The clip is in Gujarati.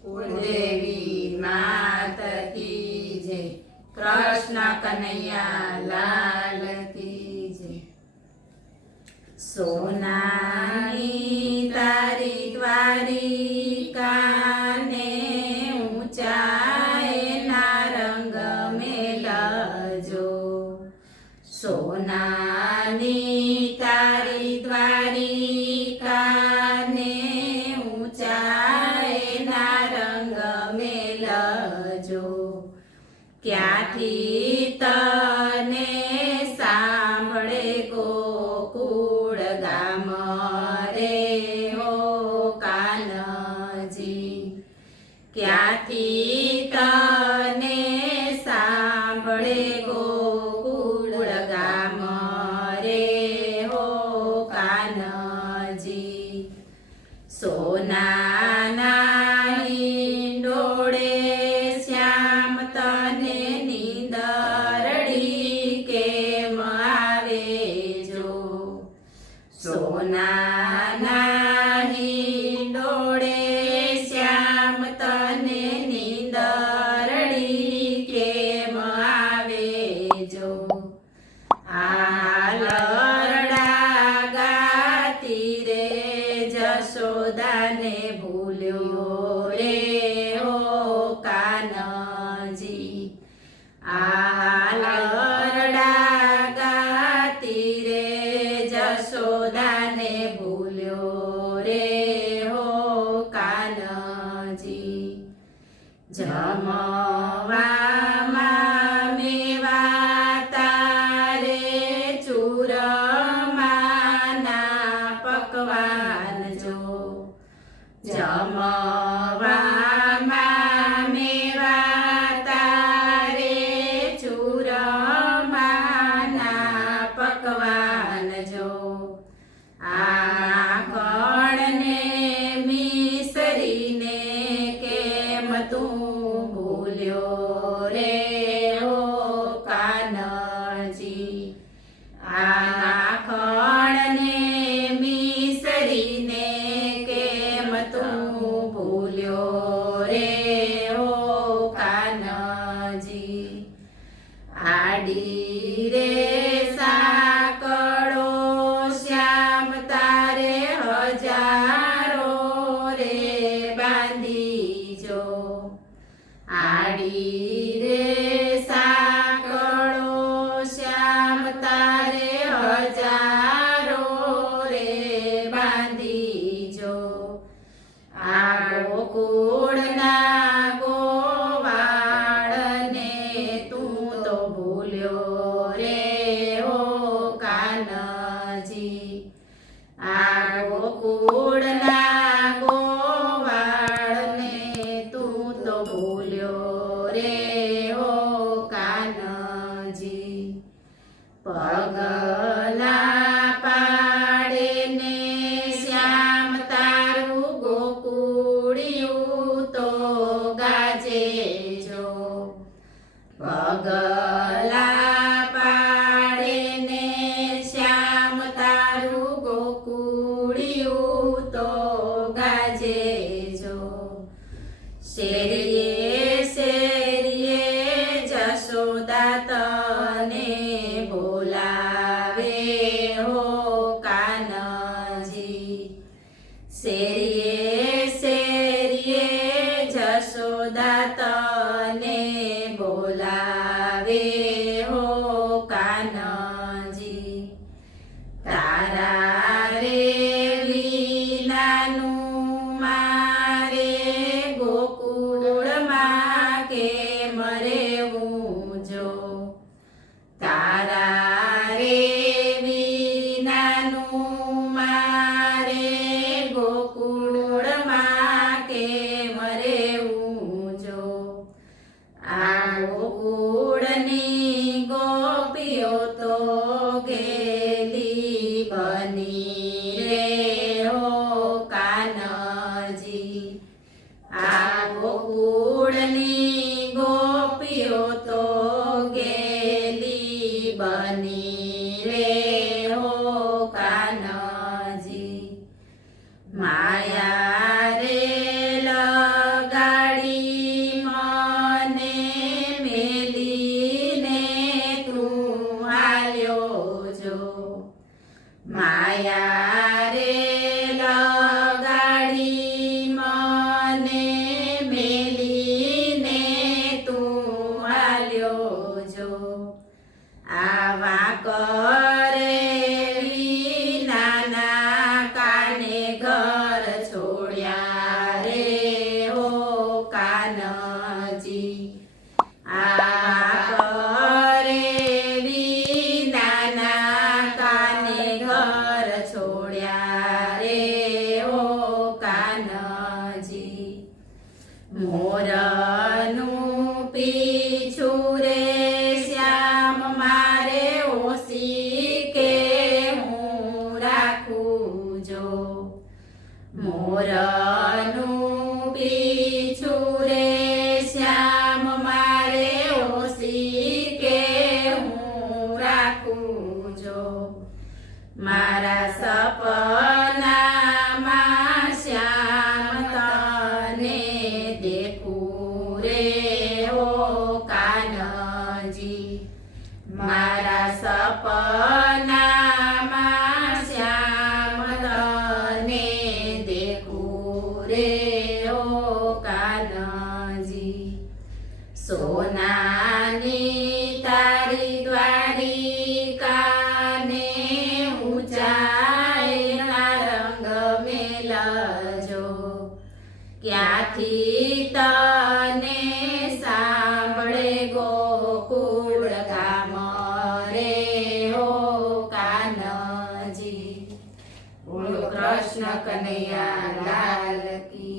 કુળદેવી માત કી જય, કૃષ્ણ કનૈયા લાલ કી જય। સોનાની તારી દ્વારિકા ને ઊંચા એના રંગ મેલજો। સોનાની તારી દ્વારિકા ને ઊંચા એના રંગ મેલજો। ક્યાંથી તને સાંભળે ગોકુળ ગામ રે હો કાનજી, ક્યાંથી તને સાંભળે ગોકુળ ગામ રે હો કાનજી। સોનાના હિંડોળે શ્યામ તને નીંદરડી કેમ આવે જો। સોનાના હિંડોળે શ્યામ તને નીંદરડી કેમ આવે જો। આલરડા ગાતી રે જશોદાને ભૂલ્યો રે હો કાનજી। આલરડા ગાતી રે જશોદાને ભૂલ્યો રે હો કાનજી। જમવામાં મેવા તારે ચૂરમાના પકવાન જો। જમવામાં મેવા તારે ચૂરમાના પકવાન જો। આખણને મિસરીને કેમ તું ભૂલ્યો રે હો કાનજી। આખણને મિસરીને કેમ તું ભૂલ્યો રે હો કાનજી। આડી રે સાંકળો શ્યામ તારે હજારો રે બાંધીજો। આડી રે સાંકળો શ્યામ તારે હજારો રે બાંધીજો। આ ગોકુળના ગોવાળને તું તો ભૂલ્યો રે હો કાનજી। આ ગોકુળના ગોવાળને તું તો ભૂલ્યો રે હો કાનજી। પગલા પાડે ને શ્યામ તારું ગોકુળિયું તો ગાજે જો। પગલા પાડે ને શ્યામ તારું ગોકુળિયું તો ગાજે જો। શેરીએ શેરીએ જશોદા તને બોલાવે હો કાનજી। શેરીએ શેરીએ જશોદા તને બોલાવે હો કાનજી। તારા રે વિનાનું મારે ગોકુળમાં કેમ રહેવું જો। તારા રે વિનાનું મારે ગોકુળમાં કેમ રહેવું જો। આ ગોકુળની ગોપીઓ તો ગેલી બની રે હો કાનજી। આ ગોકુળની ગોપીઓ તો ગેલી બની રે હો કાનજી। માયા રે લગા માયા રે લગાડી મને મેલીને તું હાલ્યો જો આવા કરે વિનાના કાને ઘર છોડ્યા રે હો કાનજી આ કરે વિનાના કાને ઘર છોડ્યા રે હો કાનજી મોરનું પીછું રે શ્યામ મારે ઓસી કે હું રાખું જો મોરનું પીછું રે શ્યામ મારે ઓસી કે હું રાખું જો મારા સપનામાં શ્યામ તને દેખું રે હો કાનજી મારા સપનામાં શ્યામ તને દેખું રે હો કાનજી સોનાની તારી દ્વારિકાને ઊંચાઈના રંગ મેલજો ક્યાંથી તને સાંભળે ગોકુળ ગામ રે હો કાનજી બોલો કૃષ્ણ કનૈયા લાલ કી